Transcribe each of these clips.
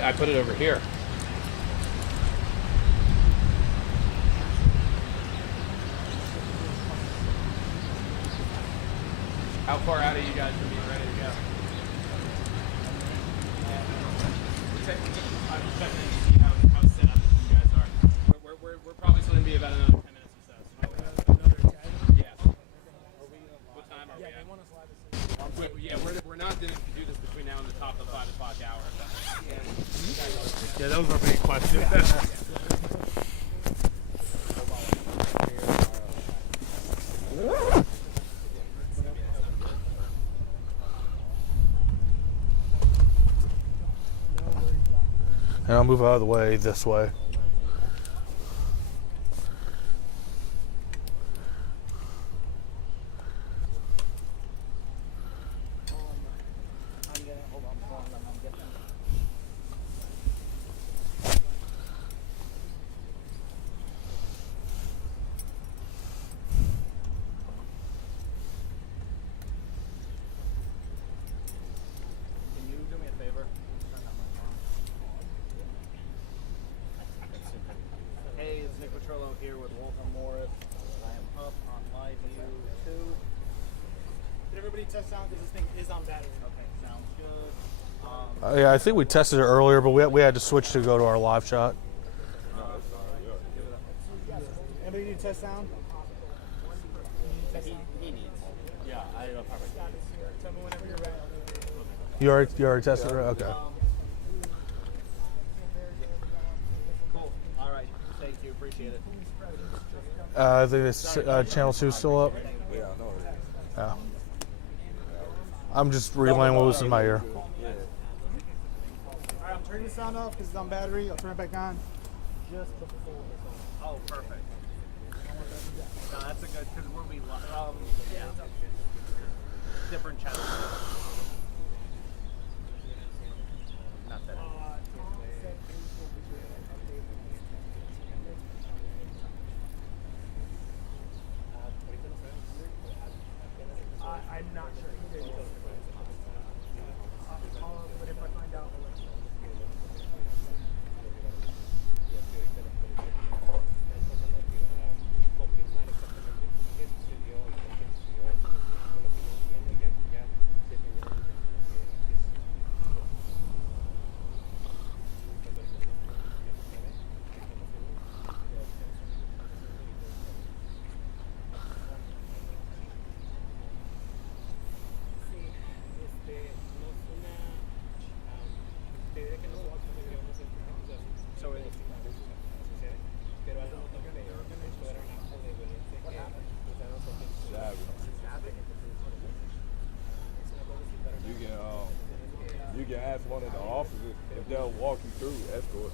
I put it over here. How far out are you guys from being ready to go? I'm just checking in to see how set up you guys are. We're probably still going to be about another 10 minutes or so. Yeah. What time are we at? Yeah, we're not going to do this between now and the top of the 5 o'clock hour. Yeah, those are big questions. And I'll move out of the way this way. Here with Walter Morris. I am up on live view 2. Did everybody test out? Because this thing is on battery. Okay, sounds good. Yeah, I think we tested it earlier, but we had to switch to go to our live shot. Anybody need to test sound? He needs. Yeah, I don't know. Perfect. Tell me whenever you're ready. You already tested it? Okay. Cool. All right. Thank you. Appreciate it. I think this channel 2 is still up. Yeah, I know it is. Yeah. I'm just relaying what was in my ear. All right, I'm turning the sound off because it's on battery. I'll turn it back on just before it's on. Oh, perfect. No, that's a good, because we'll be, yeah. Different channels. Not that. I'm not sure. But if I find out, I'll let you know. You can ask one of the officers if they'll walk you through escort.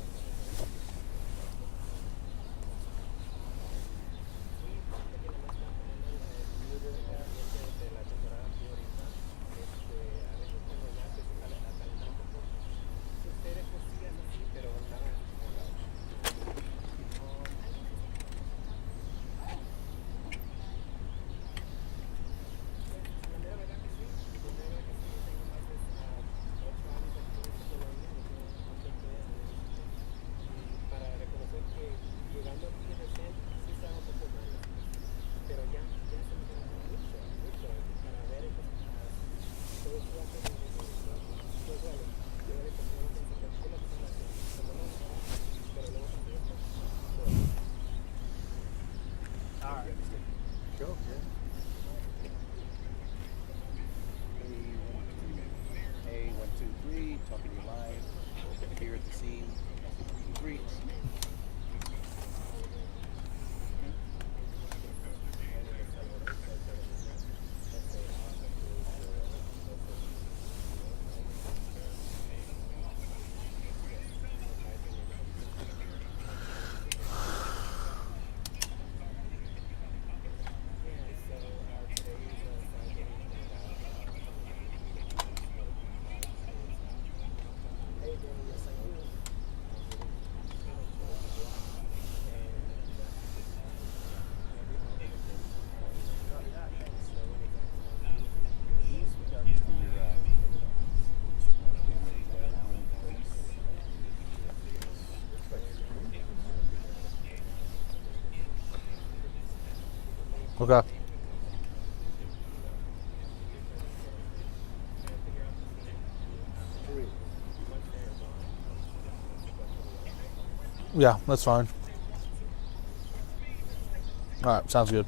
Okay. Yeah, that's fine. All right, sounds good.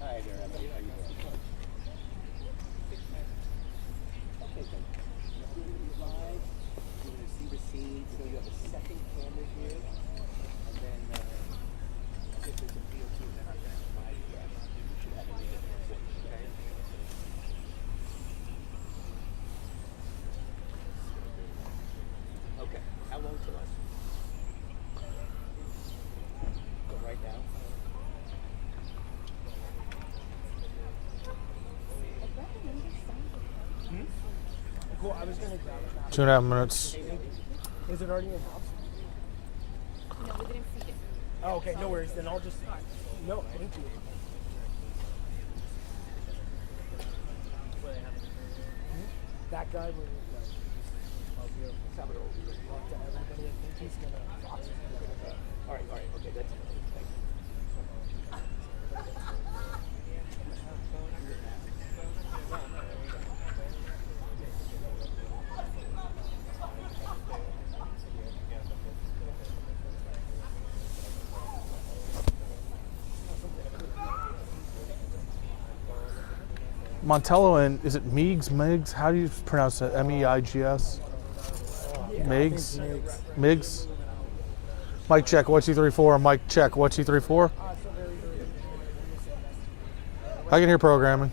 Hi there, Emily. How you doing? Okay, good. You're going to be live. You're going to see the scene. You're going to have a second camera here. And then if there's a VO2, then I'm going to live that. You should have a video for it, okay? Okay. How long till us? So right now? Cool. I was going to grab it now. 2.5 minutes. Is it already in house? No, we didn't see it. Oh, okay. No worries. Then I'll just. No, thank you. That guy was. Everybody, I think he's gonna. All right. Okay, that's. Thank you. Montello and is it Meigs? How do you pronounce it? Meigs? Meigs? Meigs? Mic check 1 2 3 4. Mic check 1 2 3 4. I can hear programming.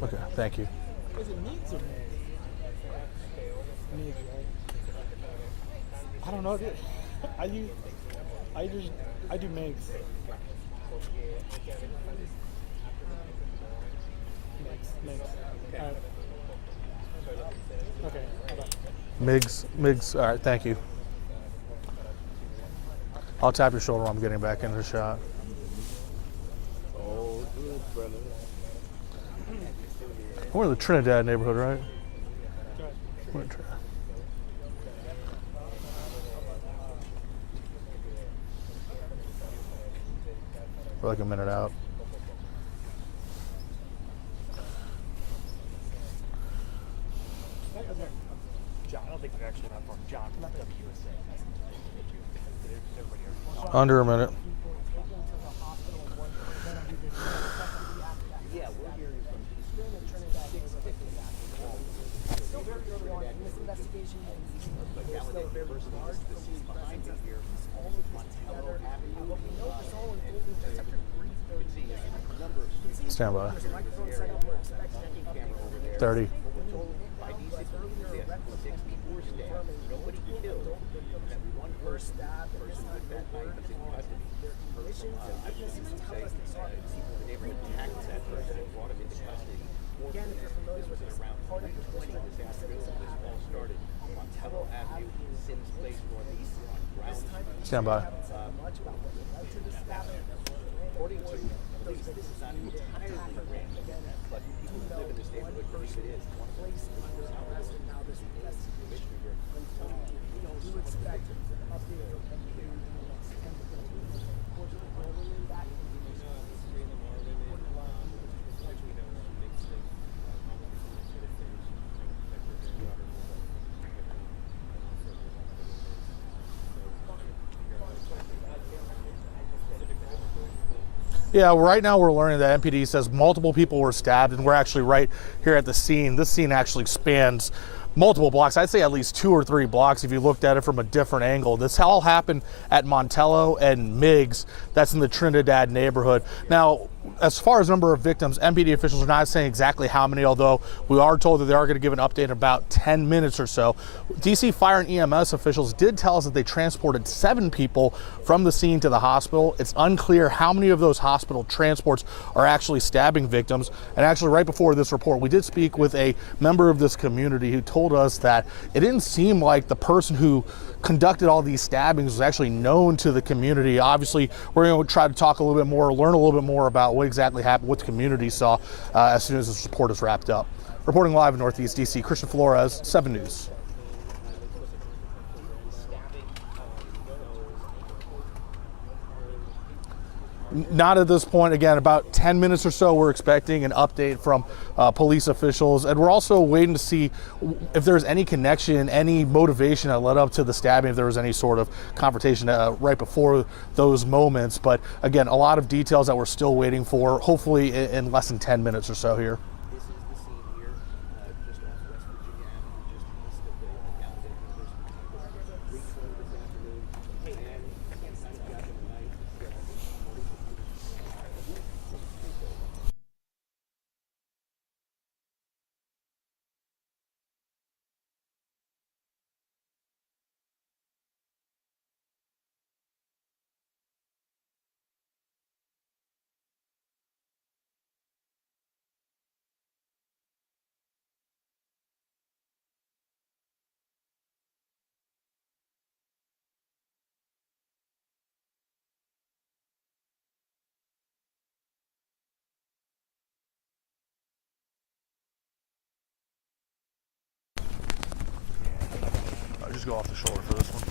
Okay, thank you. Is it Meigs or Meigs, right? I don't know, dude. I do Meigs. Meigs. Okay. Meigs. All right, thank you. I'll tap your shoulder when I'm getting back into the shot. Oh, good, brother. We're in the Trinidad neighborhood, right? We're in We're like a minute out. John, I don't think they're actually that far. John, not WUSA. Under a minute. Yeah, we're hearing from still very early on in this investigation. But validated university is behind it here. Montello Avenue. What we know is all unfolding just after 3:30 number of students. Stand by. There's a microphone set up. We're expecting camera over there. 30. We're told by these 64 staff, nobody killed. That one person with that knife is in custody. I believe you say people in the neighborhood attacked that person and brought him into custody. Again, if you're familiar with this, around 3:20 this afternoon, this all started. Montello Avenue, Sims Place Northeast, on Brown Street. Stand by. According to police, this is not entirely random, but people who live in this neighborhood believe it is. One place under arrest and now this investigation. We do expect an update from the next 10 to 15 minutes. Of course, we're rolling that Yeah, right now we're learning that MPD says multiple people were stabbed, and we're actually right here at the scene. This scene actually spans multiple blocks. I'd say at least 2 or 3 blocks if you looked at it from a different angle. This all happened at Montello and Miggs. That's in the Trinidad neighborhood. Now, as far as number of victims, MPD officials are not saying exactly how many, although we are told that they are going to give an update in about 10 minutes or so. DC Fire and EMS officials did tell us that they transported 7 people from the scene to the hospital. It's unclear how many of those hospital transports are actually stabbing victims. And actually, right before this report, we did speak with a member of this community who told us that it didn't seem like the person who conducted all these stabbings was actually known to the community. Obviously, we're going to try to talk a little bit more, learn a little bit more about what exactly happened, what the community saw as soon as this report is wrapped up. Reporting live in Northeast DC, Christian Flores, 7 News. Not at this point. Again, about 10 minutes or so, we're expecting an update from police officials. And we're also waiting to see if there's any connection, any motivation that led up to the stabbing, if there was any sort of confrontation right before those moments. But again, a lot of details that we're still waiting for, hopefully in less than 10 minutes or so here. This is the scene here, just off West Virginia Avenue, just east of the Alexander University campus. 3:20 this afternoon, and we've got the night. I'll just go off the shoulder for this one.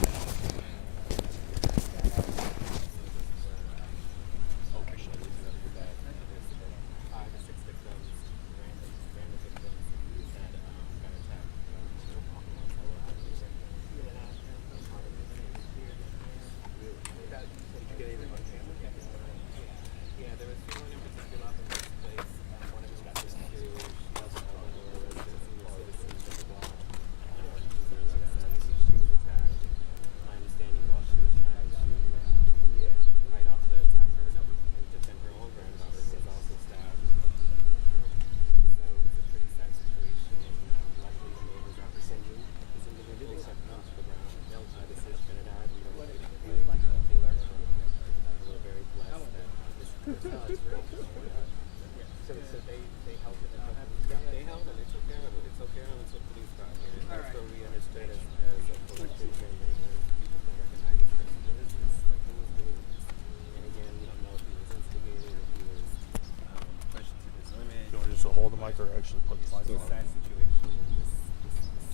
To hold the mic or actually put the mic on? Sad situation.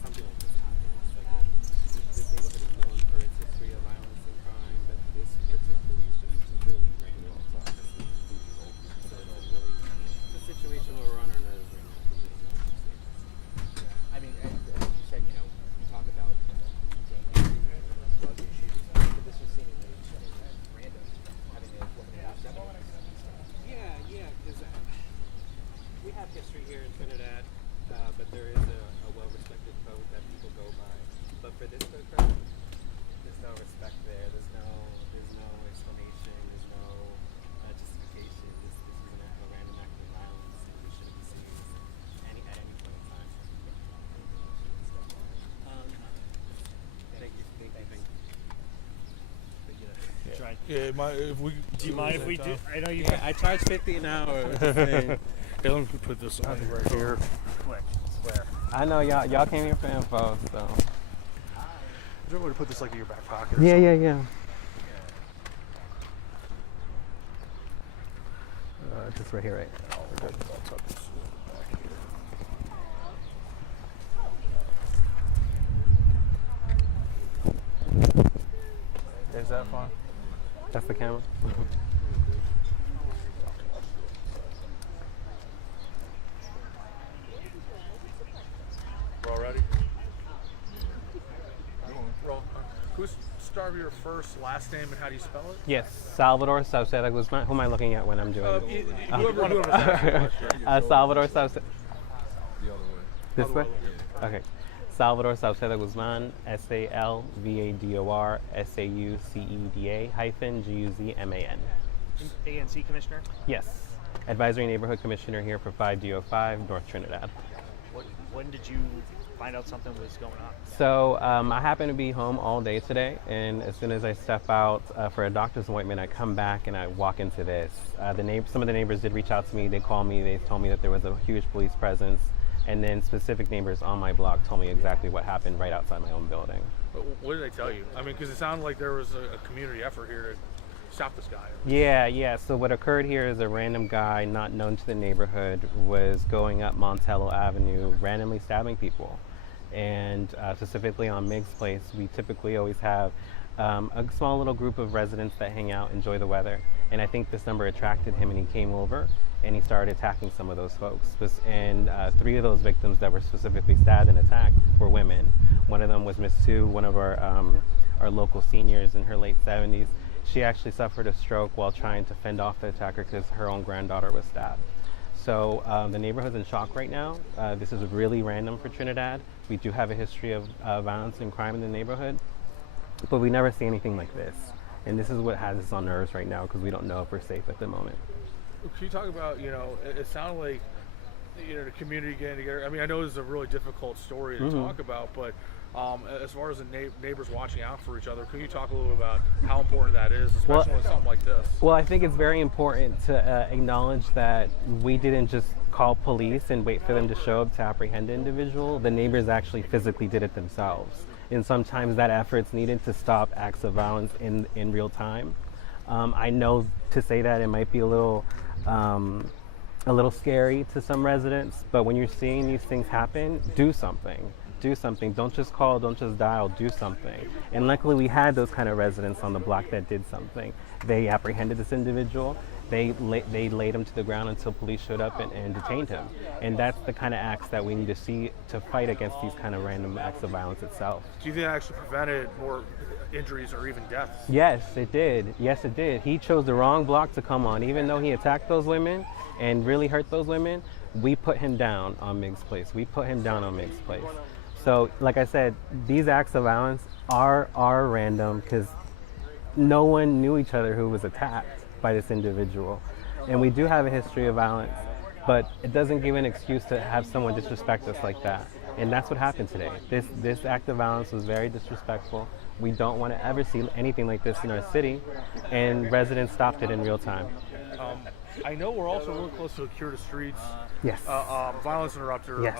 Something like this happens. This neighborhood is known for its history of violence and crime, but this particularly is just really random. So it's a situation where we're on our nerves right now. I mean, as you said, you talk about drug issues, but this was seemingly random, having a woman in her 70s. Yeah, because we have history here in Trinidad, but there is a well-respected code that people go by. But for this to occur, there's no respect there. There's no explanation. There's no justification. This is a random act of violence. We shouldn't be seeing this at any point in time. Thank you. Do you mind if we do? I know you. I charge 50 an hour. Hey, let me put this on right here. Quick, swear. I know y'all came here for info, so. Is there a way to put this like in your back pocket? Yeah. Just right here, right? I'll tuck this back here. Is that fine? That's the camera. We're all ready? Roll. Who's starting? confirm your first, last name, and how do you spell it? Yes, Salvador Sauceda Guzman. Who am I looking at when I'm doing it? Salvador Sauceda. The other way. This way? Okay. Salvador Sauceda Guzman, SALVADOR SAUCEDA hyphen GUZMAN. ANC commissioner. Yes. Advisory Neighborhood Commissioner here for 5D05, North Trinidad. When did you find out something was going on? So I happen to be home all day today, and as soon as I step out for a doctor's appointment, I come back and I walk into this. Some of the neighbors did reach out to me. They called me. They told me that there was a huge police presence, and then specific neighbors on my block told me exactly what happened right outside my own building. What did they tell you? I mean, because it sounded like there was a community effort here to stop this guy. Yeah. So what occurred here is a random guy not known to the neighborhood was going up Montello Avenue, randomly stabbing people. And specifically on Miggs Place, we typically always have a small little group of residents that hang out, enjoy the weather. And I think this number attracted him, and he came over and he started attacking some of those folks. And 3 of those victims that were specifically stabbed and attacked were women. One of them was Miss Sue, one of our local seniors in her late 70s. She actually suffered a stroke while trying to fend off the attacker because her own granddaughter was stabbed. So the neighborhood's in shock right now. This is really random for Trinidad. We do have a history of violence and crime in the neighborhood, but we never see anything like this. And this is what has us on nerves right now because we don't know if we're safe at the moment. Can you talk about, it sounded like, the community getting together. I mean, I know this is a really difficult story to talk about, but as far as the neighbors watching out for each other, can you talk a little bit about how important that is, especially with something like this? Well, I think it's very important to acknowledge that we didn't just call police and wait for them to show up to apprehend the individual. The neighbors actually physically did it themselves. And sometimes that effort's needed to stop acts of violence in real time. I know to say that it might be a little scary to some residents, but when you're seeing these things happen, do something. Do something. Don't just call, don't just dial, do something. And luckily we had those kind of residents on the block that did something. They apprehended this individual. They laid him to the ground until police showed up and detained him. And that's the kind of acts that we need to see to fight against these kind of random acts of violence itself. Do you think that actually prevented more injuries or even deaths? Yes, it did. Yes, it did. He chose the wrong block to come on. Even though he attacked those women and really hurt those women, we put him down on Miggs Place. So, like I said, these acts of violence are random because no one knew each other who was attacked by this individual. And we do have a history of violence, but it doesn't give an excuse to have someone disrespect us like that. And that's what happened today. This act of violence was very disrespectful. We don't want to ever see anything like this in our city, and residents stopped it in real time. I know we're also really close to a Cure the Streets Yes. violence interrupter Yes.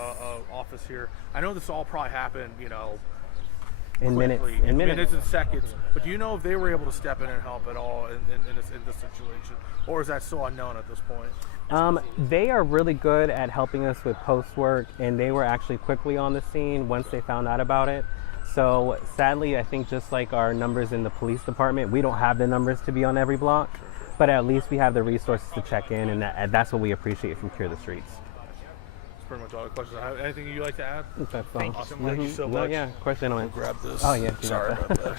office here. I know this all probably happened, In quickly, minutes. in minutes and seconds. But do you know if they were able to step in and help at all in this situation, or is that still unknown at this point? They are really good at helping us with post work, and they were actually quickly on the scene once they found out about it. So sadly, I think just like our numbers in the police department, we don't have the numbers to be on every block, but at least we have the resources to check in, and that's what we appreciate from Cure the Streets. That's pretty much all the questions I have. Anything you'd like to add? That's Thank you so much. Thank you so No, much. yeah, of course, gentlemen. Grab this. Oh, yeah. Sorry about that.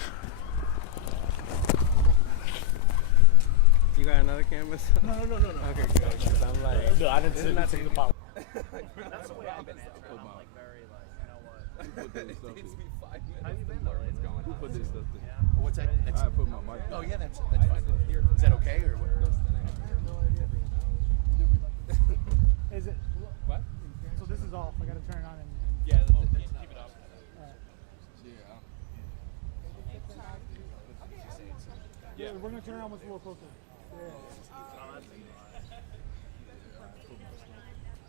You got another canvas? No. Okay, good. 'Cause I'm like, No, I didn't see the pop. That's the way I've been at. I'm like very like, you know what? Who put this stuff in? How you been though? Who put this stuff in? What's that? I put my mic. Oh yeah, that's fine. Is that okay or what? Is it? What? So this is off. I gotta turn it on and. Yeah, keep it up. Yeah, we're gonna turn it on once we're a little closer.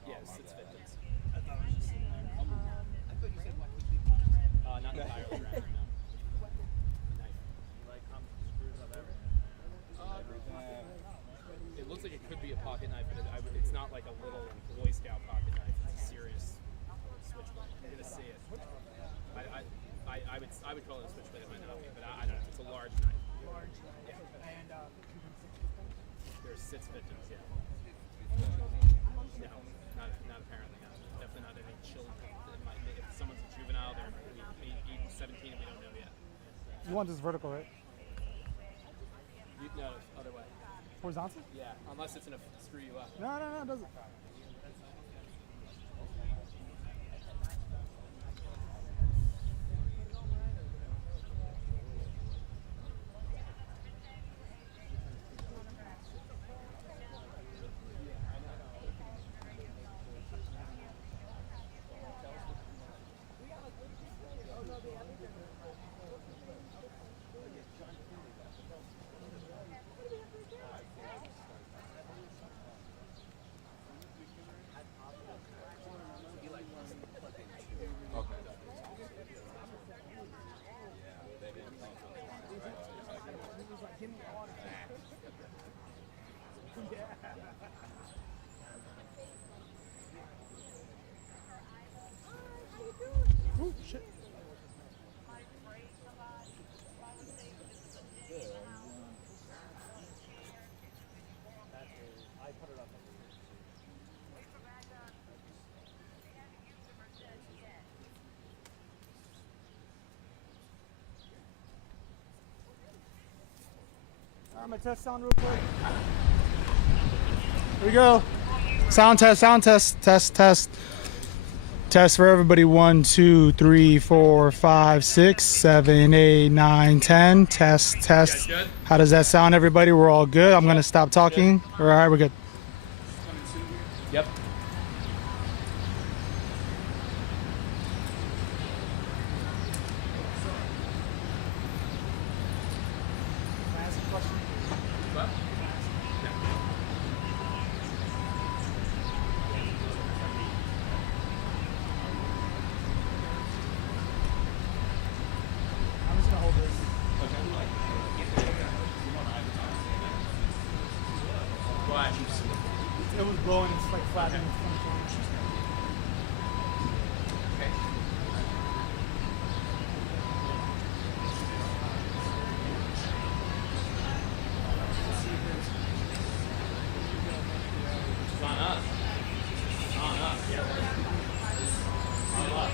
Yes, it's victims. Not entirely right now. It looks like it could be a pocket knife, but it's not like a little Boy Scout pocket knife. It's a serious switchblade. You're gonna see it. I would call it a switchblade. It might not be, but I don't know. It's a large knife. Yeah. And There's 6 victims. Yeah. No, not apparently. No. Definitely not any children. If someone's a juvenile, they're 17 and we don't know yet. you want this vertical, right? No, other way. Horizontal? Yeah, unless it's in a screw you up. No, it doesn't. Ooh, shit. I'm gonna test sound real quick. Here we go. Sound test, test. Test for everybody. 1, 2, 3, 4, 5, 6, 7, 8, 9, 10. Test. Guys good? How does that sound, everybody? We're all good. I'm gonna stop talking. All right, we're good. Yep. What? I'm just gonna hold this. Why? It was blowing. It's like flapping. It's on us. It's on us. Yeah. On us.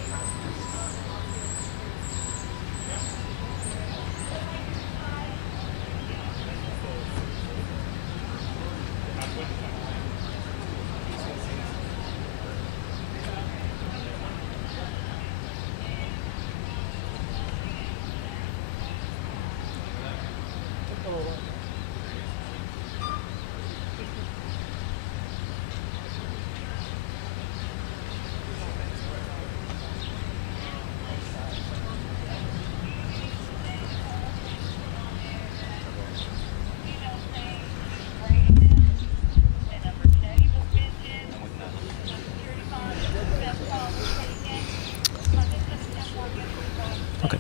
Okay.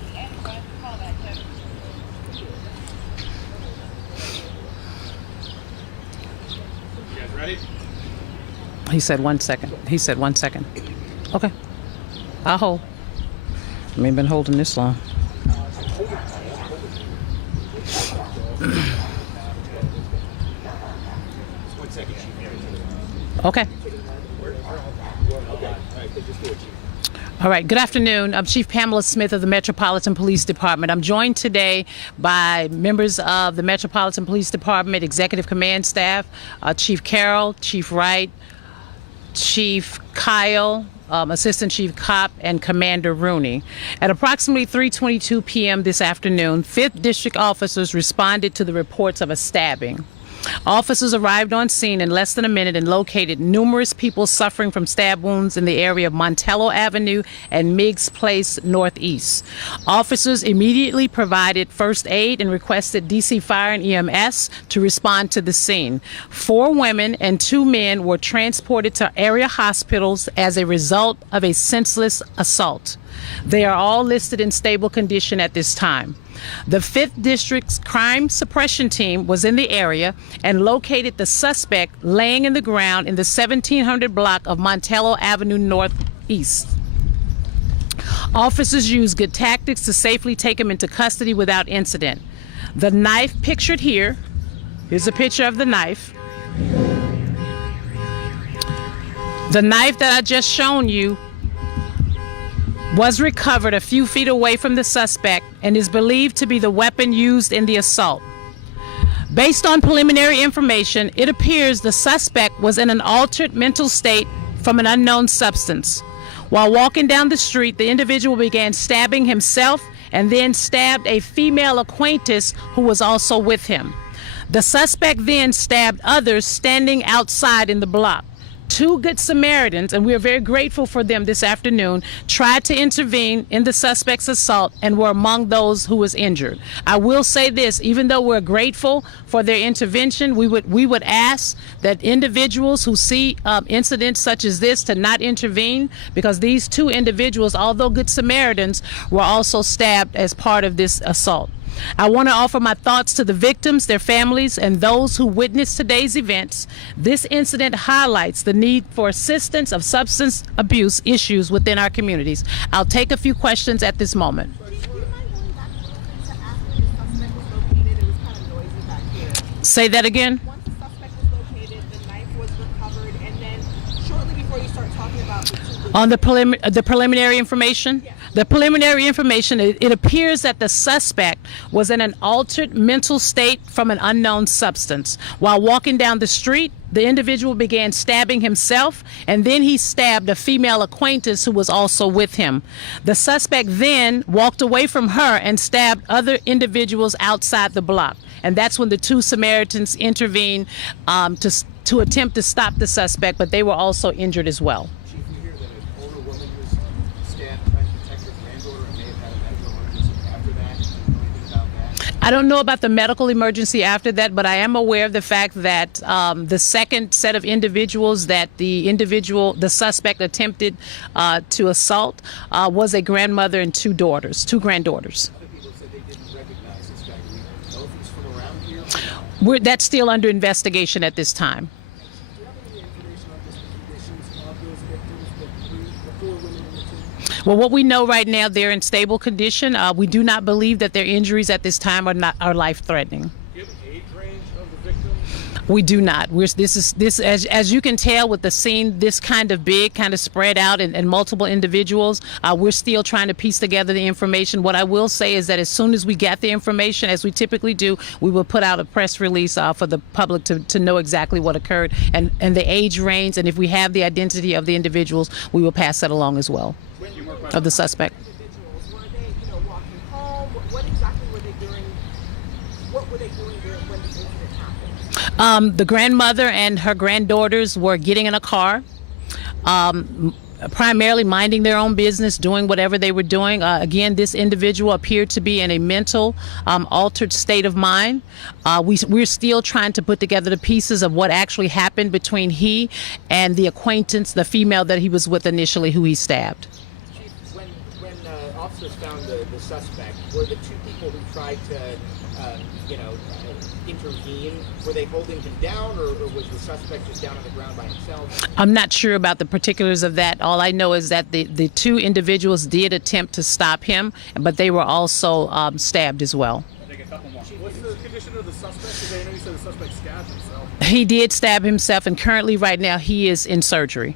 You guys ready? He said 1 second. He said 1 second. Okay. I'll hold. I ain't been holding this long. Okay. All right. Good afternoon. I'm Chief Pamela Smith of the Metropolitan Police Department. I'm joined today by members of the Metropolitan Police Department Executive Command Staff, Chief Carroll, Chief Wright, Chief Kyle, Assistant Chief Kopp, and Commander Rooney. At approximately 3:22 p.m. this afternoon, 5th District officers responded to the reports of a stabbing. Officers arrived on scene in less than a minute and located numerous people suffering from stab wounds in the area of Montello Avenue and Meigs Place Northeast. Officers immediately provided first aid and requested DC Fire and EMS to respond to the scene. 4 women and 2 men were transported to area hospitals as a result of a senseless assault. They are all listed in stable condition at this time. The 5th District's crime suppression team was in the area and located the suspect laying in the ground in the 1700 block of Montello Avenue Northeast. Officers used good tactics to safely take him into custody without incident. The knife pictured here, here's a picture of the knife. The knife that I just shown you was recovered a few feet away from the suspect and is believed to be the weapon used in the assault. Based on preliminary information, it appears the suspect was in an altered mental state from an unknown substance. While walking down the street, the individual began stabbing himself and then stabbed a female acquaintance who was also with him. The suspect then stabbed others standing outside in the block. Two Good Samaritans, and we are very grateful for them this afternoon, tried to intervene in the suspect's assault and were among those who was injured. I will say this, even though we're grateful for their intervention, we would ask that individuals who see incidents such as this to not intervene, because these two individuals, although Good Samaritans, were also stabbed as part of this assault. I want to offer my thoughts to the victims, their families, and those who witnessed today's events. This incident highlights the need for assistance of substance abuse issues within our communities. I'll take a few questions at this moment. Say that again. Once the suspect was located, the knife was recovered, and then shortly before you start talking about on the preliminary information? Yeah. The preliminary information, it appears that the suspect was in an altered mental state from an unknown substance. While walking down the street, the individual began stabbing himself, and then he stabbed a female acquaintance who was also with him. The suspect then walked away from her and stabbed other individuals outside the block. And that's when the two Samaritans intervened to attempt to stop the suspect, but they were also injured as well. Chief, we hear that an older woman was stabbed trying to protect her granddaughter and may have had a medical emergency after that. Do you know anything about that? I don't know about the medical emergency after that, but I am aware of the fact that the second set of individuals that the suspect attempted to assault was a grandmother and two granddaughters. Other people said they didn't recognize this guy. Do we know if he's from around here? That's still under investigation at this time. Do you have any information on just the conditions of those victims, the four women and the two? Well, what we know right now, they're in stable condition. We do not believe that their injuries at this time are life-threatening. Do you have an age range of the victims? We do not. As you can tell with the scene, this kind of big, kind of spread out and multiple individuals, we're still trying to piece together the information. What I will say is that as soon as we get the information, as we typically do, we will put out a press release for the public to know exactly what occurred and the age range. And if we have the identity of the individuals, we will pass that along as well, of the suspect. Individuals, were they, walking home? What exactly were they doing? What were they doing when the incident happened? The grandmother and her granddaughters were getting in a car, primarily minding their own business, doing whatever they were doing. Again, this individual appeared to be in a mental, altered state of mind. We're still trying to put together the pieces of what actually happened between he and the acquaintance, the female that he was with initially, who he stabbed. Chief, when officers found the suspect, were the two people who tried to, intervene, were they holding him down, or was the suspect just down on the ground by himself? I'm not sure about the particulars of that. All I know is that the two individuals did attempt to stop him, but they were also stabbed as well. What's the condition of the suspect? I know you said the suspect stabbed himself. He did stab himself, and currently right now he is in surgery.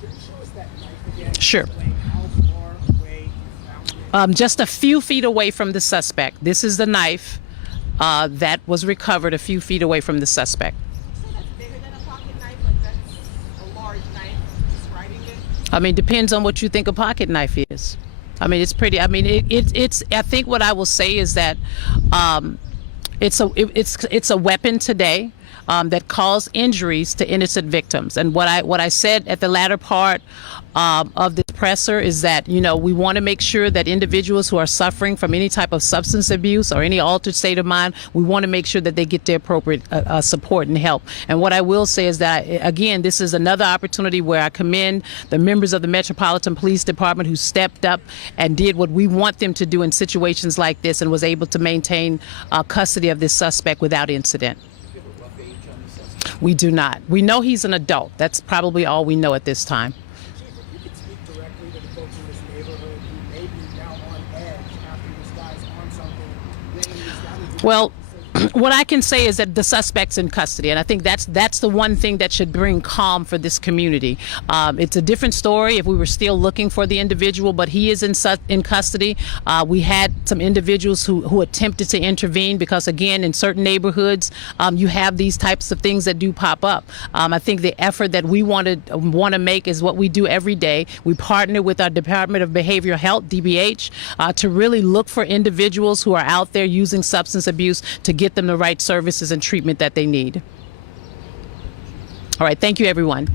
Can you show us that knife again? Sure. How far away you found it? Just a few feet away from the suspect. This is the knife that was recovered a few feet away from the suspect. So that's bigger than a pocket knife? Like that's a large knife describing it? I mean, depends on what you think a pocket knife is. I mean, it's pretty. I mean, it's. I think what I will say is that it's a weapon today that caused injuries to innocent victims. And what I said at the latter part of this presser is that, we want to make sure that individuals who are suffering from any type of substance abuse or any altered state of mind, we want to make sure that they get the appropriate support and help. And what I will say is that, again, this is another opportunity where I commend the members of the Metropolitan Police Department who stepped up and did what we want them to do in situations like this and was able to maintain custody of this suspect without incident. We do not. We know he's an adult. That's probably all we know at this time. Chief, if you could speak directly to the folks in this neighborhood who may be now on edge after this guy's on something, Well, what I can say is that the suspect's in custody, and I think that's the one thing that should bring calm for this community. It's a different story if we were still looking for the individual, but he is in custody. We had some individuals who attempted to intervene because, again, in certain neighborhoods, you have these types of things that do pop up. I think the effort that we want to make is what we do every day. We partner with our Department of Behavioral Health, DBH, to really look for individuals who are out there using substance abuse to get them the right services and treatment that they need. All right, thank you, everyone.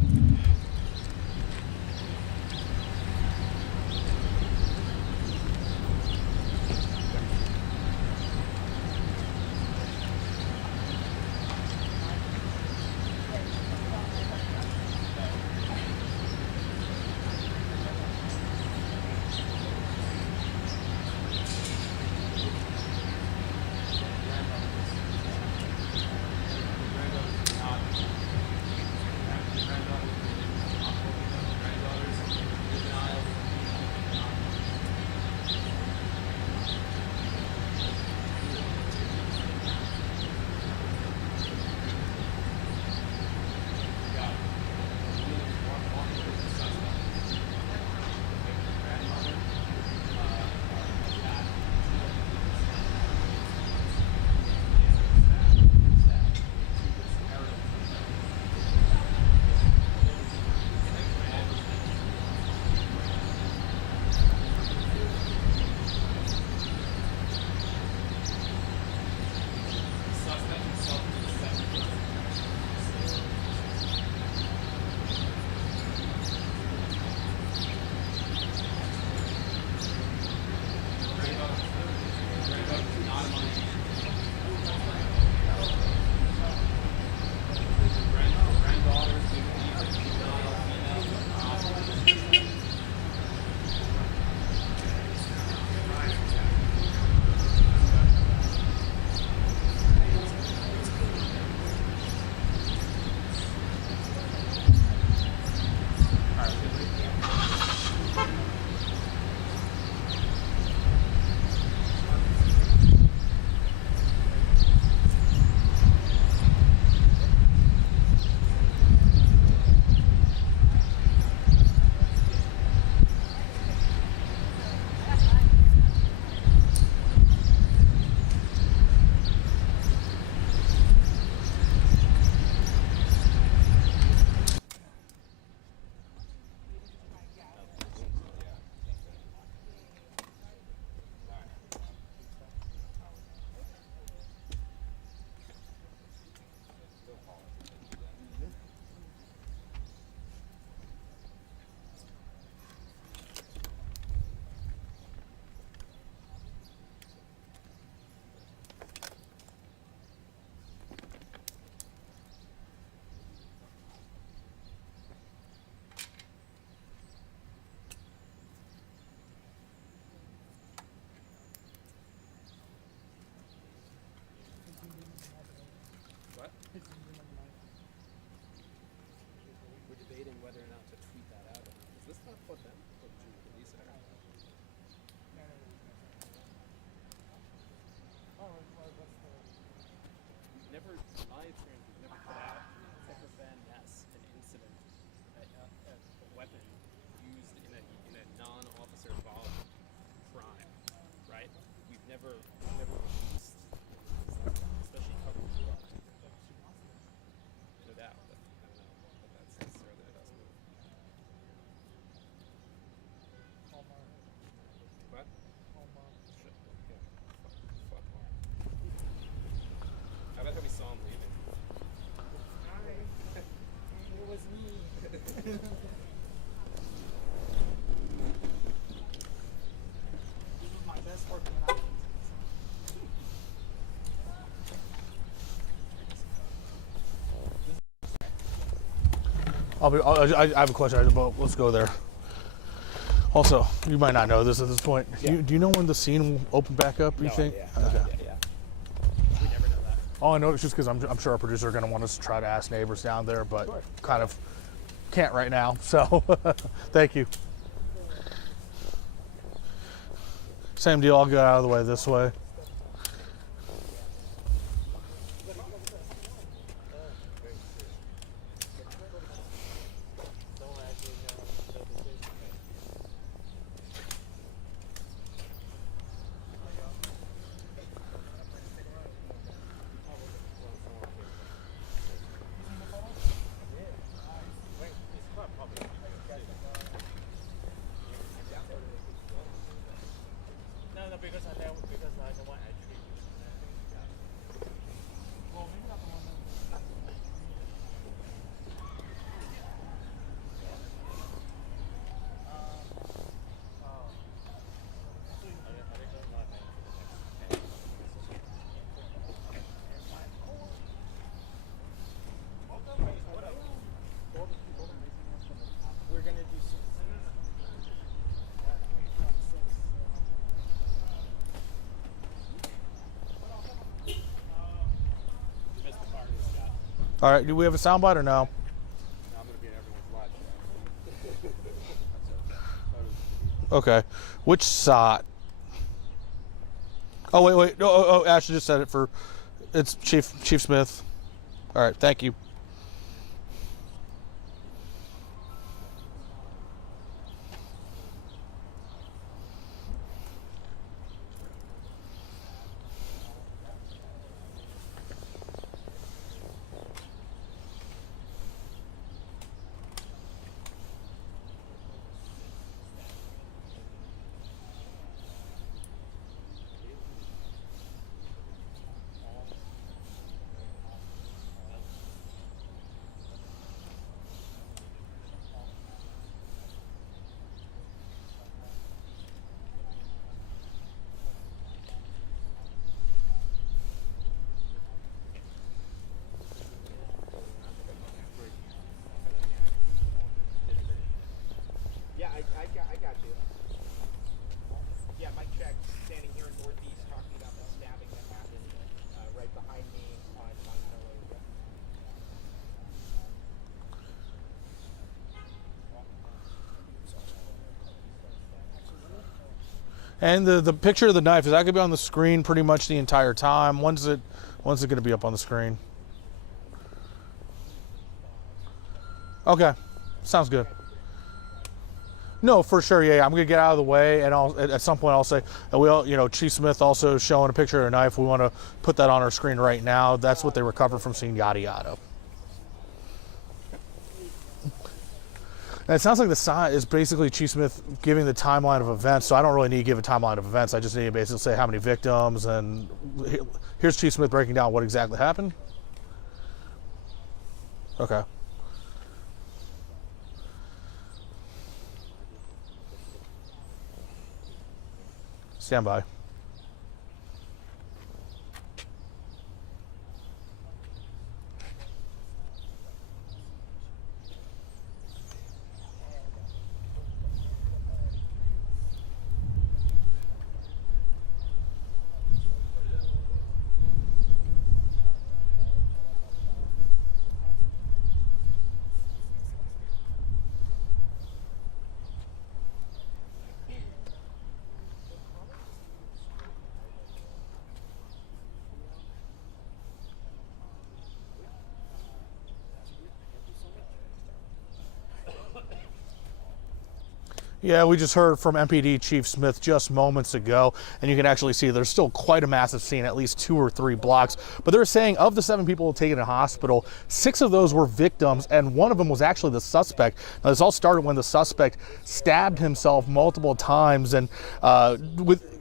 We're debating whether or not to tweet that out. Is this not for them? Or did you release it? Never, in my experience, we've never put out an incident, a weapon used in a non-officer involved crime, right? We've never released, especially covered with blood. No doubt, but I don't know if that's necessarily the best move. What? Shit. Yeah. Fuck Mark. I bet that we saw him leaving. It was me. This was my best work when I was I have a question, but let's go there. Also, you might not know this at this point. Yeah. Do you know when the scene will open back up, you think? Okay. Yeah. We never know that. All I know is just because I'm sure our producer are going to want us to try to ask neighbors down there, but kind of can't right now. So, thank you. Same deal. I'll go out of the way this way. All right, do we have a soundbite or no? I'm gonna be in everyone's watch. Okay. Which side? Oh, wait. Oh, Ashley just said it for, it's Chief Smith. All right, thank you. Yeah, I got you. Yeah, Mike Check, standing here in Northeast, talking about the stabbing that happened right behind me on Montello. And the picture of the knife, is that gonna be on the screen pretty much the entire time? When's it gonna be up on the screen? Okay, sounds good. No, for sure. Yeah, I'm gonna get out of the way, and at some point I'll say, Chief Smith also showing a picture of a knife. We want to put that on our screen right now. That's what they recovered from scene. Yada yada. And it sounds like the sign is basically Chief Smith giving the timeline of events. So I don't really need to give a timeline of events. I just need to basically say how many victims, and here's Chief Smith breaking down what exactly happened. Okay. Stand by. Yeah, we just heard from MPD Chief Smith just moments ago, and you can actually see there's still quite a massive scene, at least 2 or 3 blocks. But they're saying of the 7 people taken to hospital, 6 of those were victims, and 1 of them was actually the suspect. Now, this all started when the suspect stabbed himself multiple times, and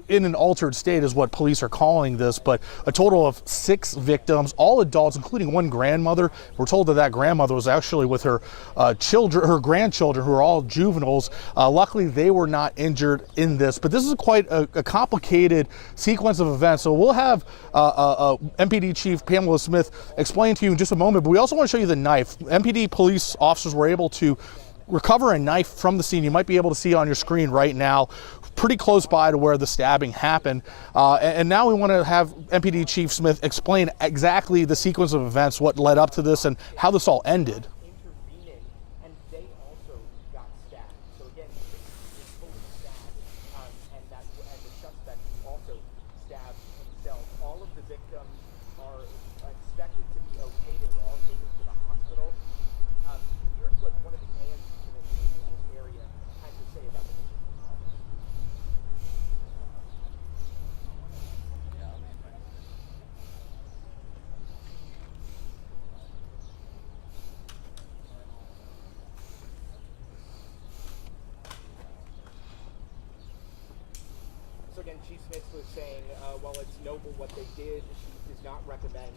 in an altered state is what police are calling this, but a total of 6 victims, all adults, including 1 grandmother. We're told that grandmother was actually with her her grandchildren, who are all juveniles. Luckily, they were not injured in this, but this is quite a complicated sequence of events. So we'll have MPD Chief Pamela Smith explain to you in just a moment, but we also want to show you the knife. MPD police officers were able to recover a knife from the scene. You might be able to see on your screen right now, pretty close by to where the stabbing happened. And now we want to have MPD Chief Smith explain exactly the sequence of events, what led up to this, and how this all ended. Intervening, and they also got stabbed. So again, it's fully stabbed, and the suspect also stabbed himself. All of the victims are expected to be okay. They were all taken to the hospital. Here's what one of the AMC commissioners in this area had to say about the victims. So again, Chief Smith was saying, while it's noble what they did, she does not recommend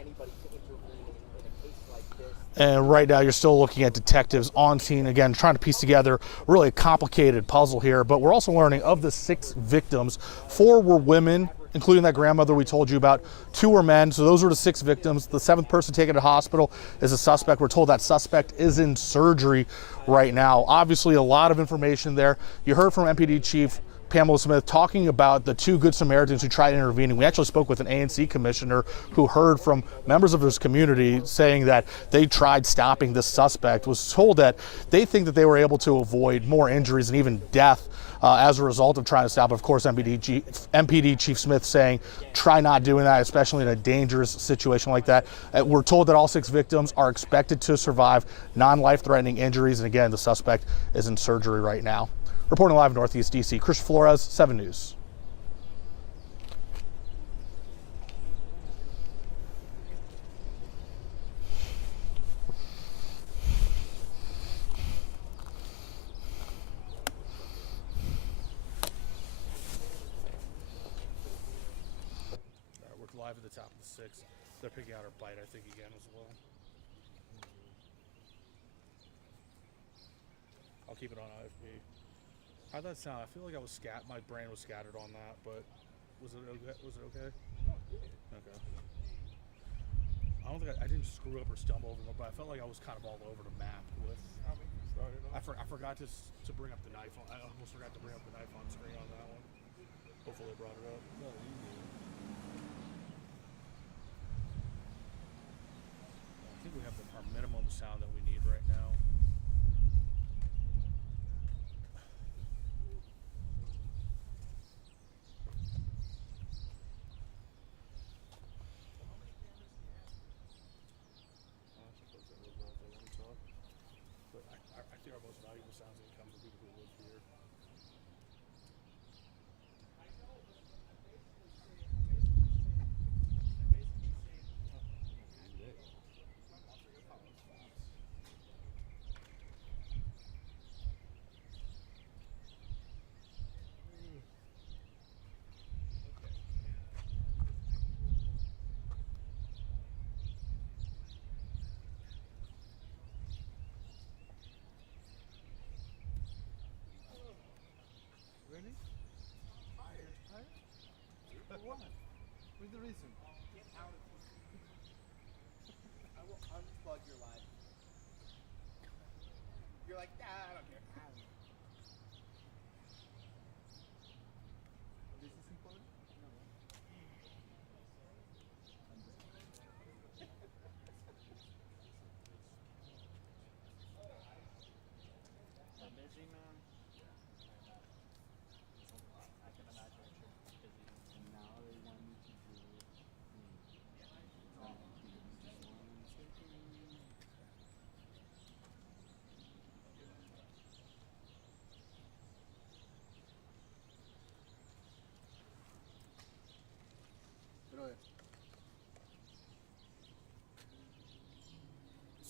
anybody to intervene in a case like this. And right now you're still looking at detectives on scene, again, trying to piece together really a complicated puzzle here. But we're also learning of the 6 victims, 4 were women, including that grandmother we told you about. 2 were men, so those were the 6 victims. The 7th person taken to hospital is a suspect. We're told that suspect is in surgery right now. Obviously a lot of information there. You heard from MPD Chief Pamela Smith talking about the two Good Samaritans who tried intervening. We actually spoke with an ANC commissioner who heard from members of his community saying that they tried stopping this suspect, was told that they think that they were able to avoid more injuries and even death as a result of trying to stop it. Of course, MPD Chief Smith saying, try not doing that, especially in a dangerous situation like that. We're told that all 6 victims are expected to survive non-life-threatening injuries. And again, the suspect is in surgery right now. Reporting live in Northeast DC, Chris Flores, 7 News. We're live at the top of the 6. They're picking out our bite, I think, again as well. I'll keep it on IFP. How'd that sound? I feel like my brain was scattered on that, but was it okay? Okay. I don't think I didn't screw up or stumble over them, but I felt like I was kind of all over the map with. I forgot to bring up the knife. I almost forgot to bring up the knife on screen on that one. Hopefully I brought it up. No, you did. I think we have our minimum sound that we need right now. But I think our most valuable sounds that come from people who live here. Really? Tired? For what? What's the reason? Get out of here. I will unplug your line. You're like, nah, I don't care. This is important? No. I'm busy, man. I can imagine you're busy. And now they want me to do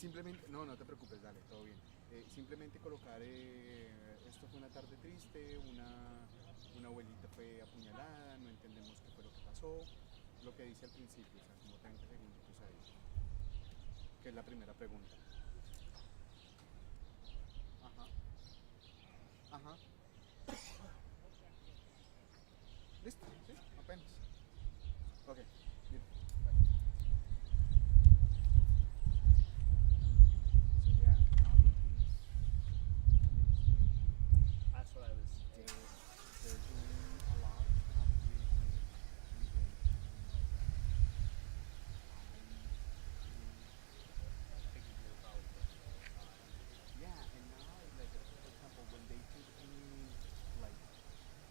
simplemente, no te preocupes, dale, todo bien. Simplemente colocar, esto fue una tarde triste, una abuelita fue apuñalada, no entendemos qué fue lo que pasó, lo que dice al principio, o sea, como 30 segunditos ahí, que es la primera pregunta. Ajá. Ajá. ¿Listo? ¿Sí? Apenas. Ok, bien. That's what I was saying. They're doing a lot of stuff with yeah, and now like for example when they take any like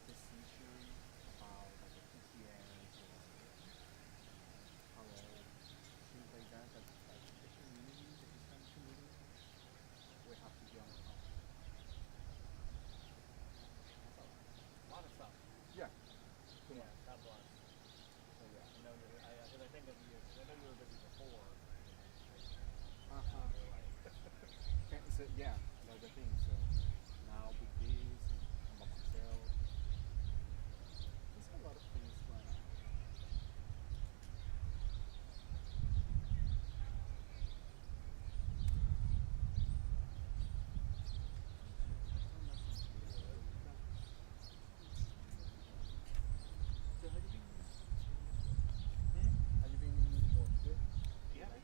decision about like a PTS or things like that, like the community, the Hispanic community, we have to be on top. A lot of stuff. Yeah. Too much. God bless. So yeah. I know because I think of you. I know you were busy before. So yeah, that's the thing. So now with this and by myself, there's a lot of things going on. So have you been? Have you been? Oh, good. Yeah.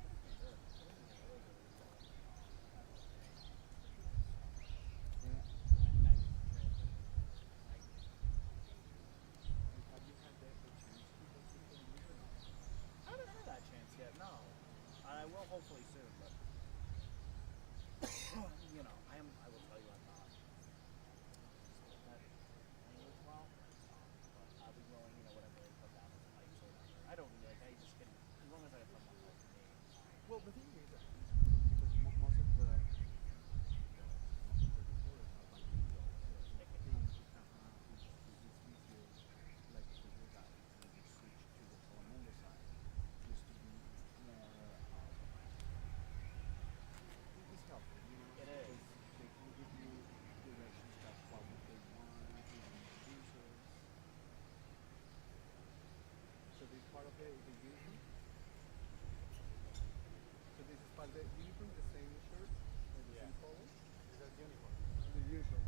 uniform the same shirt or the same color? Is that the uniform? The uniform.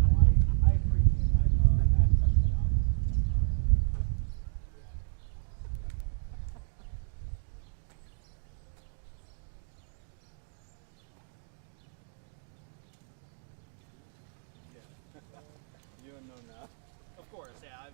No, I appreciate it. That's something else. You don't know now. Of course, yeah.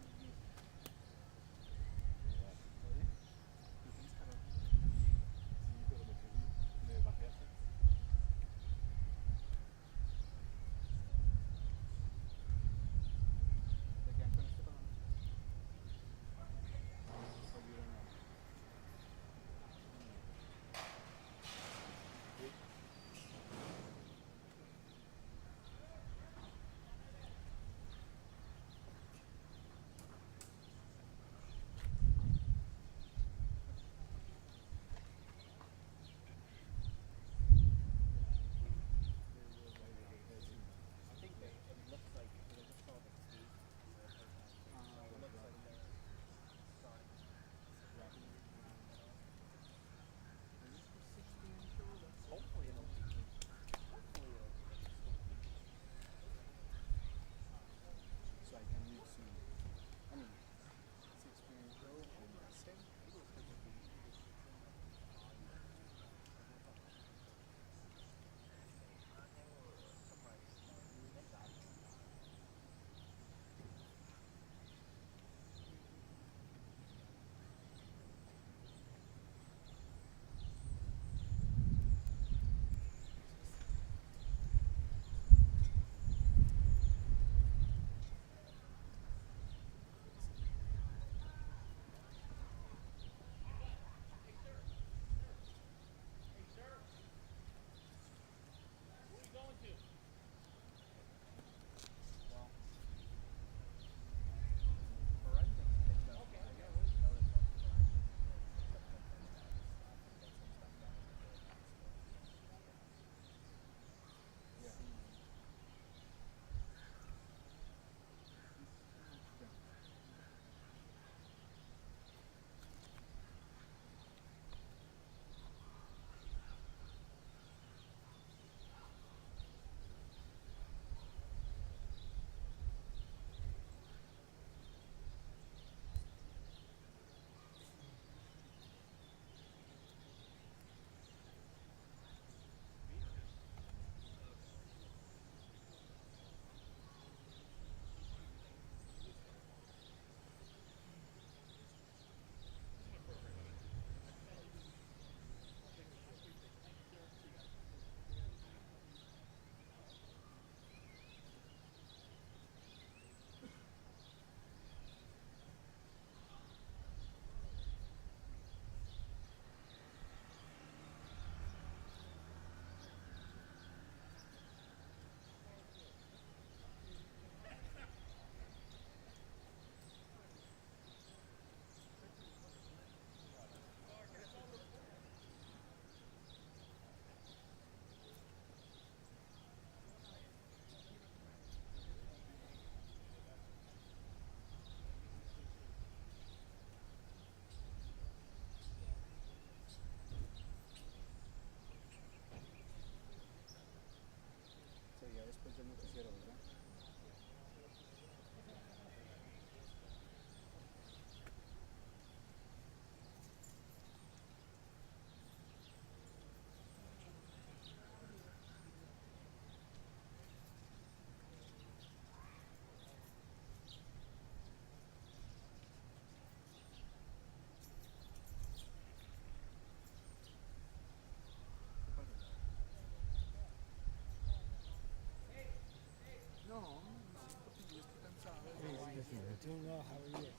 Doing well. How are you?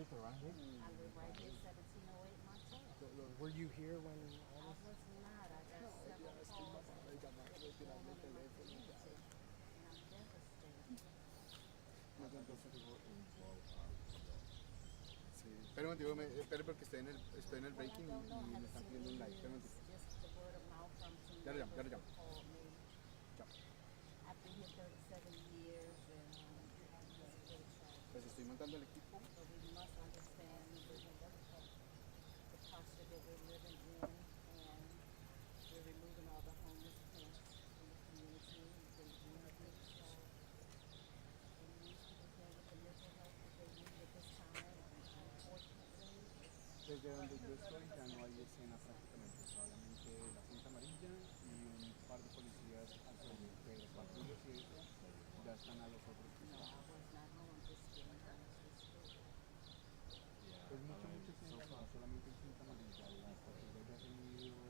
I live right here, 1708 Montana. Were you here when I was not. I got several calls from the community, and I'm devastated. Sí. Espera un momentico, espera porque estoy en el Well, I breaking don't know y how me to están see pidiendo un the like. Espera un news, momentico. just the word of mouth from some Ya lo llamo, ya lo neighbors llamo. who called me. Chao. I've been here 37 years, and it's really tragic. Pues estoy montando el equipo. But we must understand the posture that we're living in, and donde yo estoy ya no hay escena prácticamente, solamente la cinta amarilla y un par de policías al frente, pero patrullas y eso ya están a los otros No, costados. I was not home, just getting home to school. Pues mucha gente no, solamente en cinta amarilla, las patrullas ya se han ido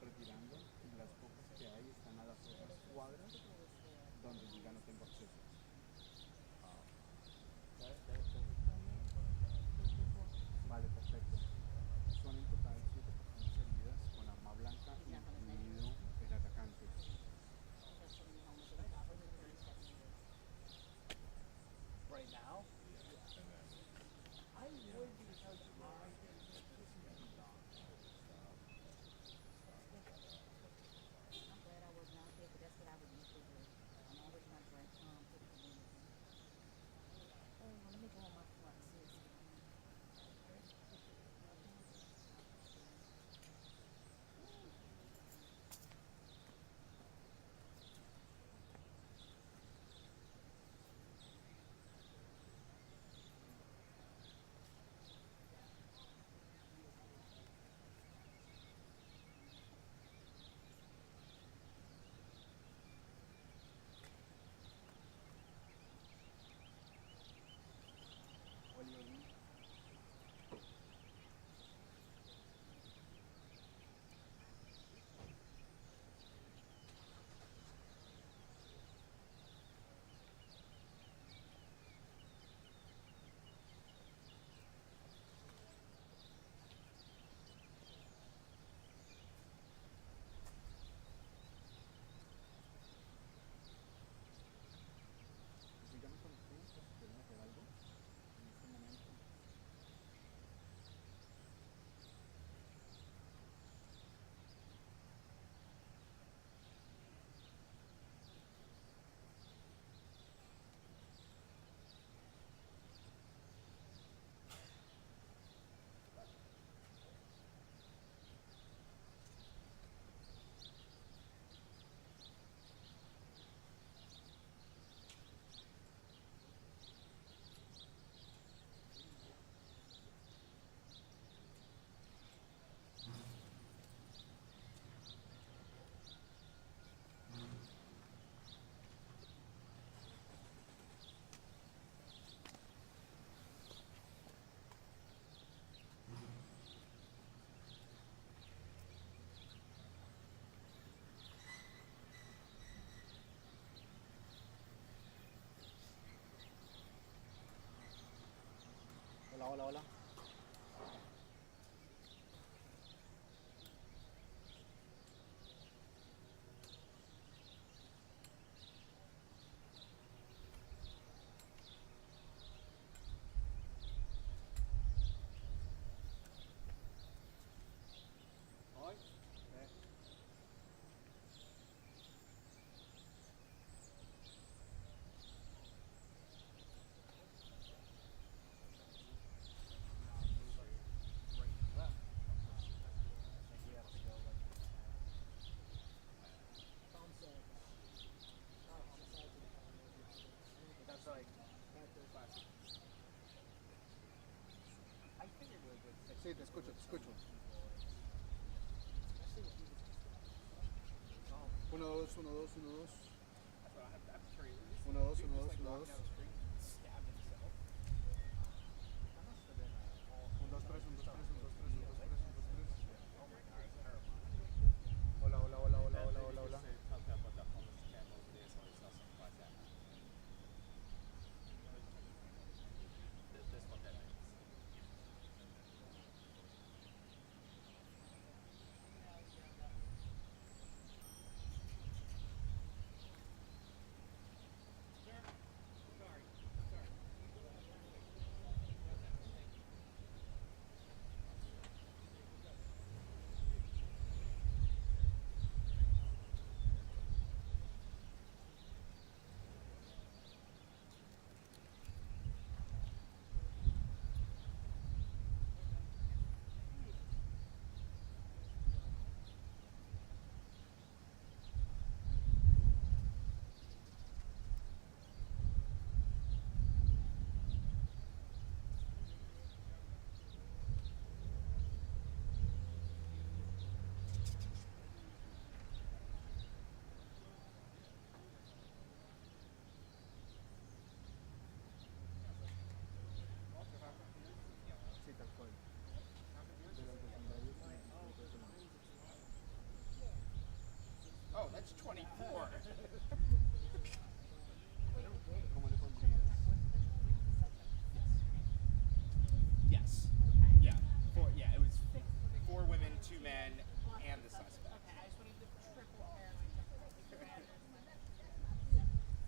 retirando y las pocas que hay están a las otras cuadras donde yo ya no tengo acceso. Vale, perfecto. Son en total 7 personas heridas con arma blanca, incluido el atacante. Right now? I would because I'm glad I was not there, but that's what I would usually do. I'm always trying to bring calm to the community. Oh, let me go on my front, sis. Dígame con ustedes si quieren hacer algo en este momento. Hola, hola, hola. Hoy, that's like classic. I figured it was good. Sí, te escucho, te escucho. 1, 2, 1, 2, 1, 2. So I have to carry 1, 2, 1, 2, just 1, like 2. walking down the street and stabbed himself. That must have been all 1, 2, 3, 1, 2, 3, 1, 2, 3, 1, 2, 3, 1, 2, 3. Oh my god, it's terrifying. Hola, hola, hola, hola, hola, hola, hola.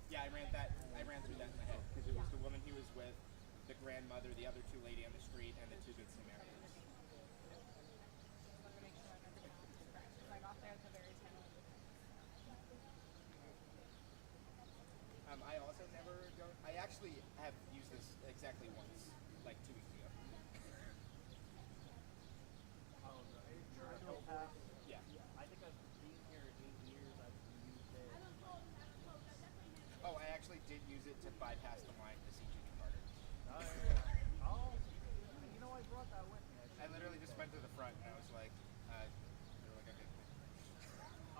Yeah, I ran through that in my head because it was the woman he was with, the grandmother, the other two lady on the street, and the two good Samaritans. I also never go. I actually have used this exactly once, like 2 weeks ago. Yeah. I think I've been here 8 years. I've used it. Oh, I actually did use it to bypass the line to see Jimmy Carter. Oh, yeah. Oh, you know, I brought that with me. I literally just went to the front and I was like, they were like, okay.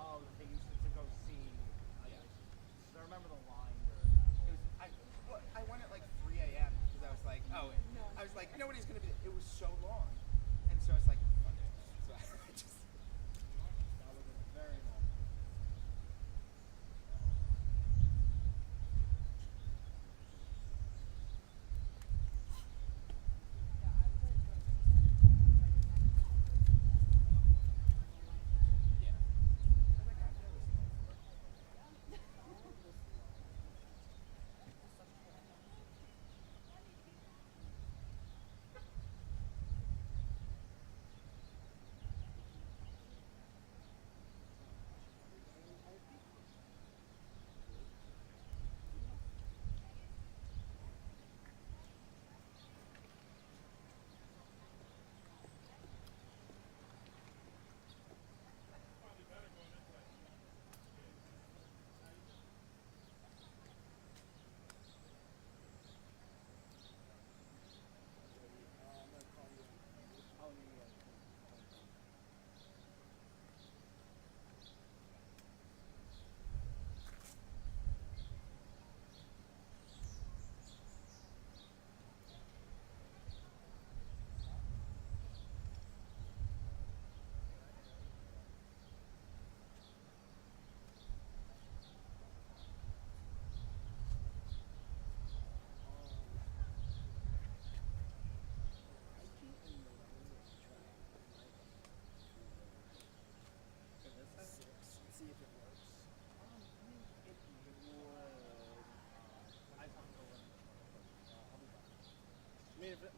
Oh, they used it to go see. Yeah. I remember the line during that. I went at like 3 a.m. because I was like, nobody's gonna be. It was so long, and so I was like, fuck it. So I just. That was a very long. Yeah.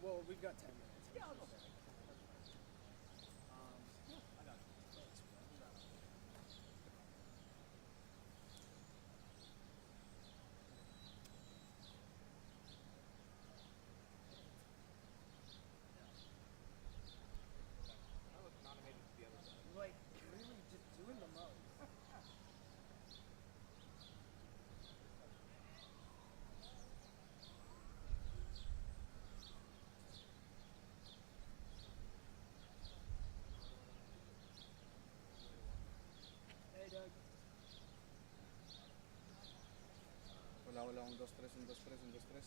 Well, we've got 10 minutes. Yeah, I'll go. I look nominated to the other side. Like, really just doing the most. Hey, Doug. Hola, hola, 1, 2, 3, 1, 2, 3, 1, 2, 3.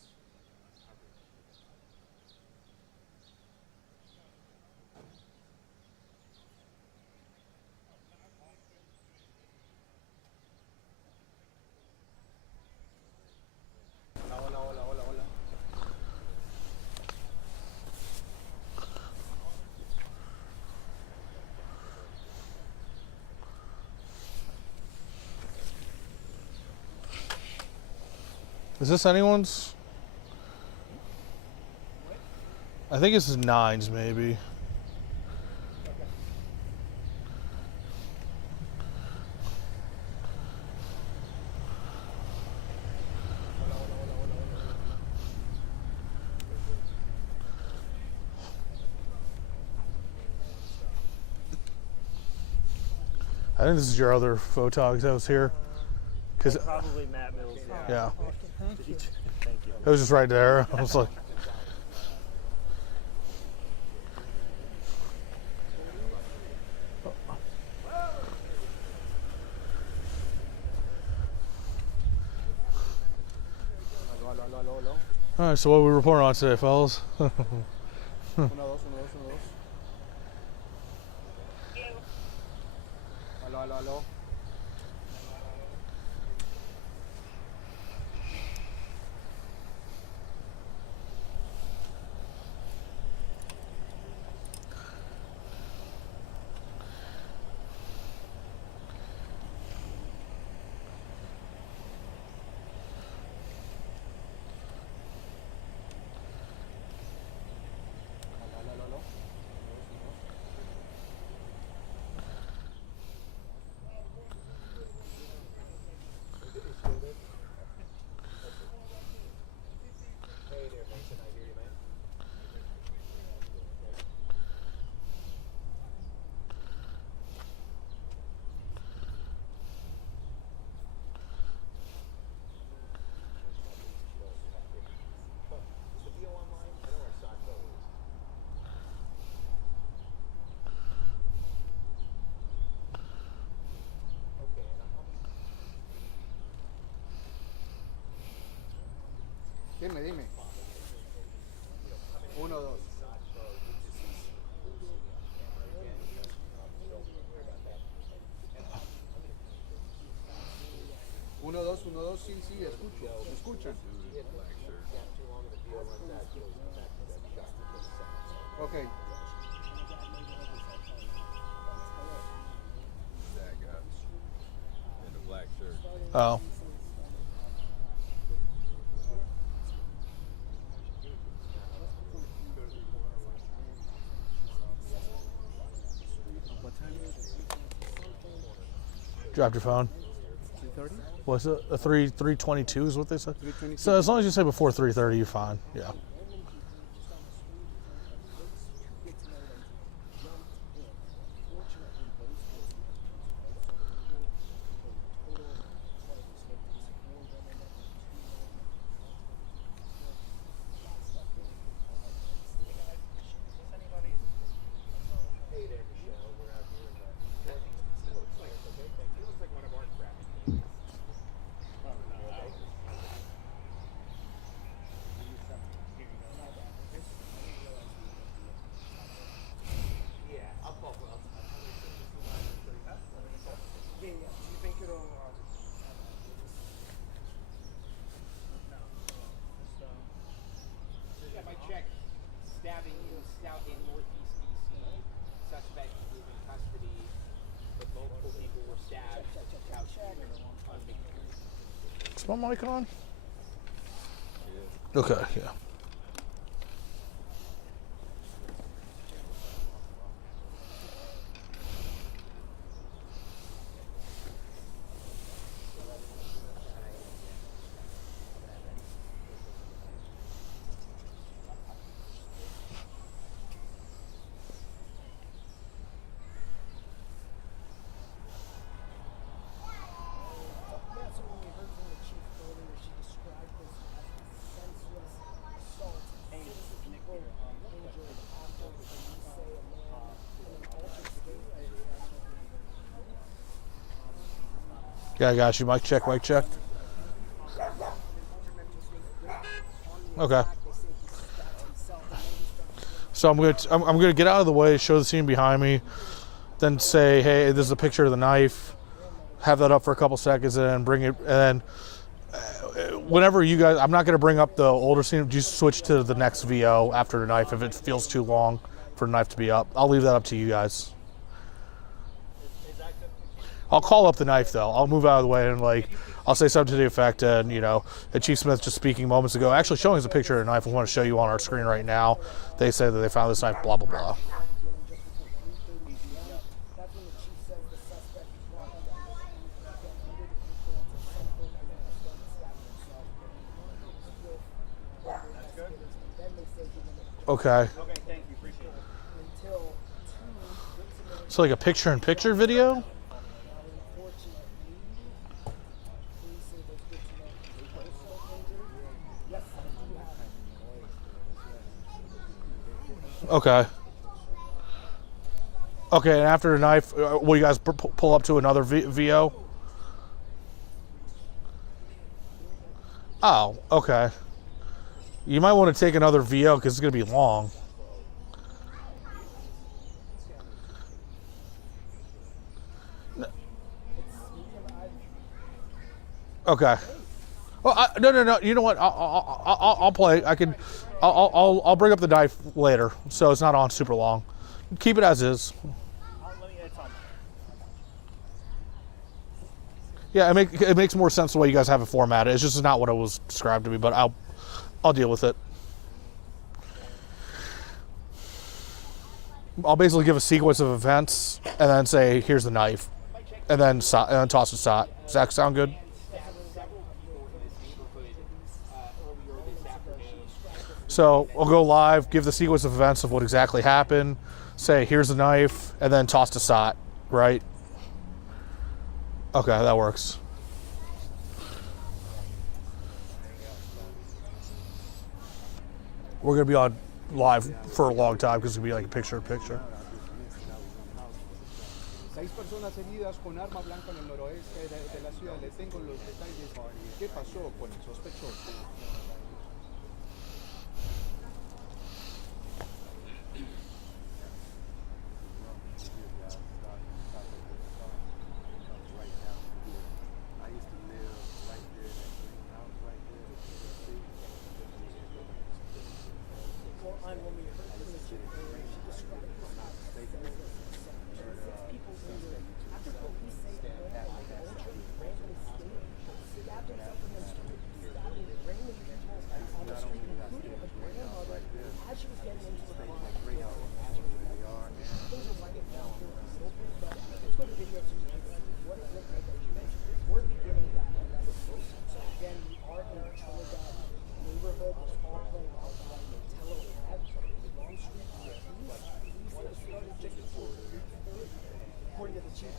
Hola, hola, hola, hola, hola. Is this anyone's? I think this is Nines, maybe. I think this is your other photog that was here. Cause Probably Matt Mills. yeah, Thank you. it was just right there. I was like, all right. So what are we reporting on today, fellas? 1, 2, 1, 2, 1, 2. Aló, aló, aló. Okay. That guy in the black shirt. Oh. What time? Dropped your phone. 2:30. What's it? A 3:22 is what they said. 3:22. So as long as you say before 3:30, you're fine. Yeah. Hey there, Michelle. We're out here in the northeast. It looks like one of our crappy cases. Yeah, I'll call. Yeah, yeah. Do you think it'll? Yeah, my check. Stabbing in northeast DC. Suspect is in custody, but multiple people were stabbed out here on Mickey. Is my mic on? Okay. Yeah. Yeah, so when we heard from the chief earlier, she described this as a senseless assault. Six people injured after the police say a man in an altered state. Yeah, I got you. Mic check. Mic check. Okay. So I'm gonna get out of the way, show the scene behind me, then say, hey, this is a picture of the knife. Have that up for a couple seconds, and then bring it. And then whenever you guys, I'm not gonna bring up the older scene. Just switch to the next VO after the knife if it feels too long for the knife to be up. I'll leave that up to you guys. I'll call up the knife though. I'll move out of the way and I'll say something to the effect, and that Chief Smith just speaking moments ago, actually showing us a picture of the knife. I want to show you on our screen right now. They say that they found this knife, blah blah blah. Okay. So like a picture-in-picture video? Okay. Okay, and after the knife, will you guys pull up to another VO? Oh, okay. You might want to take another VO because it's going to be long. Okay. Well, no. You know what? I'll play. I'll bring up the knife later, so it's not on super long. Keep it as is. Yeah, it makes more sense the way you guys have it formatted. It's just not what it was described to me, but I'll deal with it. I'll basically give a sequence of events and then say, here's the knife, and then toss a shot. Does that sound good? So I'll go live, give the sequence of events of what exactly happened, say, here's the knife, and then toss the shot, right? Okay, that works. We're going to be on live for a long time because it's going to be like picture-in-picture. 6 personas heridas con arma blanca en el noroeste de la ciudad. Les tengo los detalles. ¿Qué pasó con el sospechoso? When we heard from the chief earlier,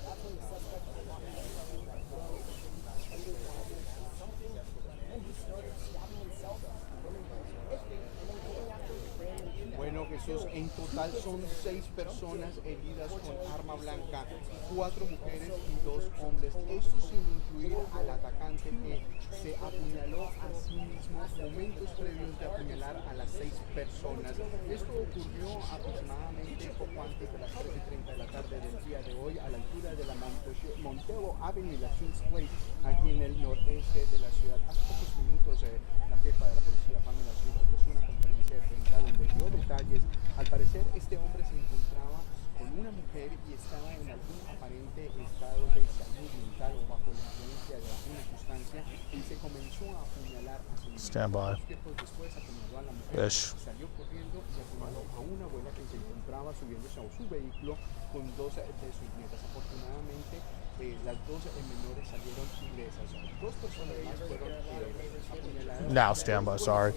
that's when the suspect was walking down the street like, bro, under one of them has something, and then he started stabbing himself and then going after random people. Bueno, Jesús, en total son 6 personas heridas con arma blanca, 4 mujeres y 2 hombres. Esto sin incluir al atacante que se apuñaló a sí mismo momentos previos de apuñalar a las 6 personas. Esto ocurrió aproximadamente poco antes de las 3:30 de la tarde del día de hoy a la altura de la Montero Avenue y la Kings Place, aquí en el noreste de la ciudad. Hace pocos minutos la jefa de la policía, Pamela Smith, ofreció una conferencia de prensa donde dio detalles. Al parecer este hombre se encontraba con una mujer y estaba en algún aparente estado de salud mental o bajo la influencia de alguna sustancia y se comenzó a apuñalar a sí mismo. Stand by. Tiempos después apuñaló a la mujer, Ish. salió corriendo y apuñaló a una abuela que se encontraba subiéndose a su vehículo con 2 de sus nietas. Afortunadamente las 2 menores salieron ilesas. 2 personas más fueron apuñaladas. Now stand by, sorry.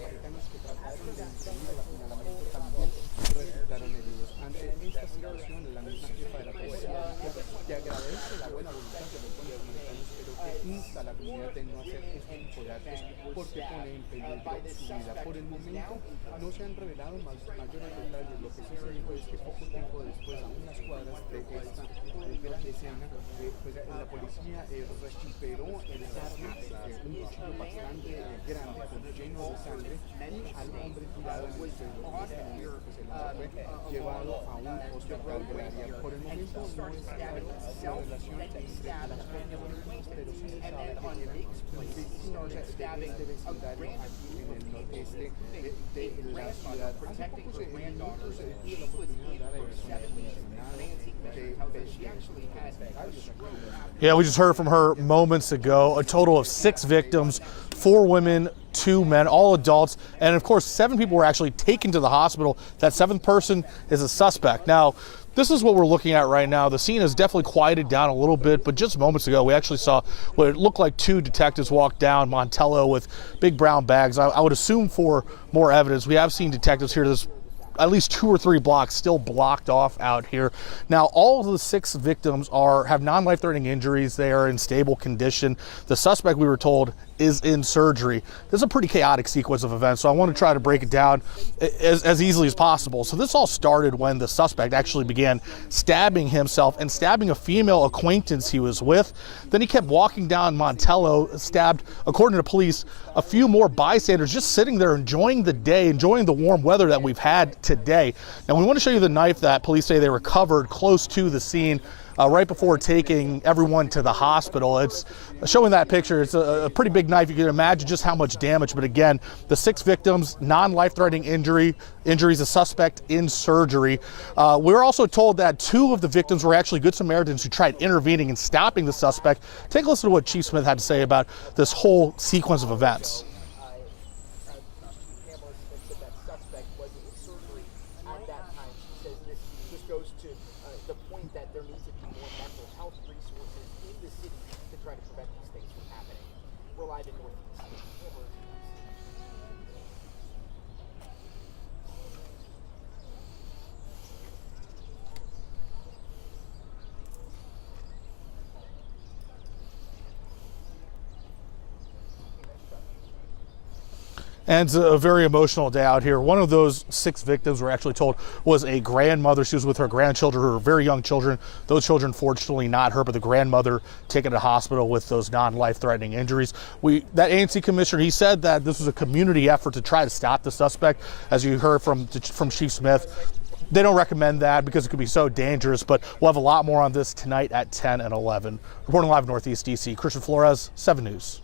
Resultaron heridos. Ante esta situación, la misma jefa de la policía dijo que agradece la buena voluntad de los buenos samaritanos, pero que insta a la comunidad de no hacer este tipo de actos porque pone en peligro su vida. Por el momento no se han revelado mayores detalles. Lo que sí se dijo es que poco tiempo después, a unas cuadras de esta gran escena, pues la policía recuperó el arma, un cuchillo bastante grande, lleno de sangre, y al hombre tirado en el suelo. Llevado a un hospital del área. Por el momento no es claro la relación entre las dos víctimas, pero sí se sabe que eran vecinos de este vecindario aquí en el noreste de la ciudad. Hace pocos minutos tuve la oportunidad de hablar con el comisionado de Yeah, we just heard from her moments ago. A total of 6 victims, 4 women, 2 men, all adults. And of course, 7 people were actually taken to the hospital. That 7th person is a suspect. Now, this is what we're looking at right now. The scene has definitely quieted down a little bit, but just moments ago, we actually saw what it looked like 2 detectives walk down Montello with big brown bags. I would assume for more evidence. We have seen detectives here this at least 2 or 3 blocks still blocked off out here. Now, all of the 6 victims have non-life-threatening injuries. They are in stable condition. The suspect, we were told, is in surgery. This is a pretty chaotic sequence of events, so I want to try to break it down as easily as possible. So this all started when the suspect actually began stabbing himself and stabbing a female acquaintance he was with. Then he kept walking down Montello, stabbed, according to police, a few more bystanders just sitting there enjoying the day, enjoying the warm weather that we've had today. Now, we want to show you the knife that police say they recovered close to the scene right before taking everyone to the hospital. It's showing that picture. It's a pretty big knife. You can imagine just how much damage. But again, the 6 victims, non-life-threatening injuries, a suspect in surgery. We're also told that 2 of the victims were actually Good Samaritans who tried intervening and stopping the suspect. Take a listen to what Chief Smith had to say about this whole sequence of events. And it's a very emotional day out here. One of those 6 victims, we're actually told, was a grandmother. She was with her grandchildren, her very young children. Those children, fortunately, not her, but the grandmother taken to the hospital with those non-life-threatening injuries. That ANC commissioner, he said that this was a community effort to try to stop the suspect. As you heard from Chief Smith, they don't recommend that because it could be so dangerous, but we'll have a lot more on this tonight at 10 and 11. Reporting live in Northeast DC, Christian Flores, 7 News.